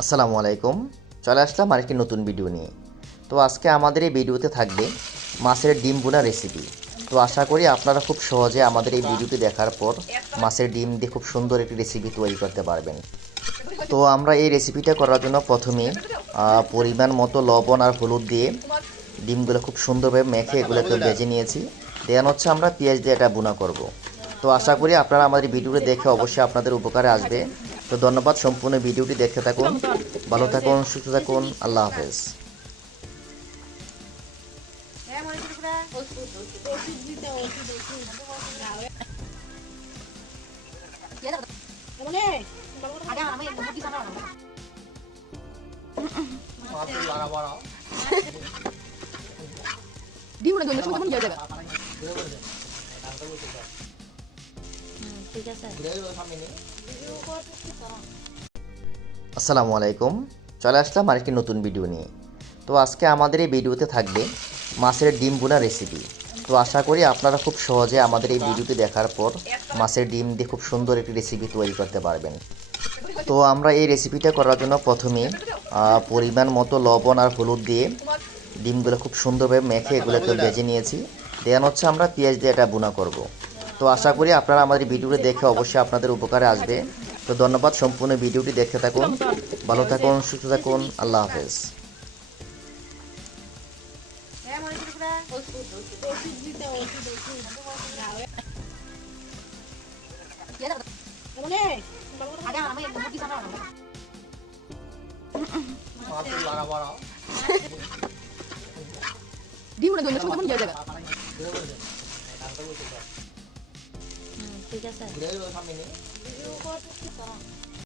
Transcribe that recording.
আসসালামু আলাইকুম। চলে আসলাম আরেকটি নতুন ভিডিও নিয়ে। তো আজকে আমাদের এই ভিডিওতে থাকবে মাছের ডিম ভুনা রেসিপি। তো আশা করি আপনারা খুব সহজে আমাদের এই ভিডিওটি দেখার পর মাছের ডিম দিয়ে খুব সুন্দর একটি রেসিপি তৈরি করতে পারবেন। তো আমরা এই রেসিপিটা করার জন্য প্রথমে পরিমাণ মতো লবণ আর হলুদ দিয়ে ডিমগুলো খুব সুন্দরভাবে মেখে এগুলোকে ভেজে নিয়েছি। দেন হচ্ছে আমরা পেঁয়াজ দিয়ে এটা ভুনা করব। তো আশা করি আপনারা আমাদের ভিডিওটি দেখে অবশ্যই আপনাদের উপকারে আসবে। তো ধন্যবাদ, সম্পূর্ণ ভিডিওটি দেখতে থাকুন। ভালো থাকুন, সুস্থ থাকুন, আল্লাহ হাফেজ। ডিমগুলো ধরে সময় ইয়ে যাবে। ঠিক আছে। আসসালামু আলাইকুম। চলে আসলাম আরেকটি নতুন ভিডিও নিয়ে। তো আজকে আমাদের এই ভিডিওতে থাকবে মাছের ডিম ভুনা রেসিপি। তো আশা করি আপনারা খুব সহজে আমাদের এই ভিডিওটি দেখার পর মাছের ডিম দিয়ে খুব সুন্দর একটি রেসিপি তৈরি করতে পারবেন। তো আমরা এই রেসিপিটা করার জন্য প্রথমে পরিমাণ মতো লবণ আর হলুদ দিয়ে ডিমগুলো খুব সুন্দরভাবে মেখে এগুলোকে ভেজে নিয়েছি। দেন হচ্ছে আমরা পেঁয়াজ দিয়ে এটা ভুনা করব। তো আশা করি আপনারা আমাদের ভিডিওটি দেখে অবশ্যই আপনাদের উপকারে আসবে। তো ধন্যবাদ, সম্পূর্ণ ভিডিওটি দেখতে থাকুন। ভালো থাকুন, সুস্থ থাকুন, আল্লাহ হাফেজ। ডিমগুলো ধরে সময় ইয়ে যাবে। ঠিক আছে।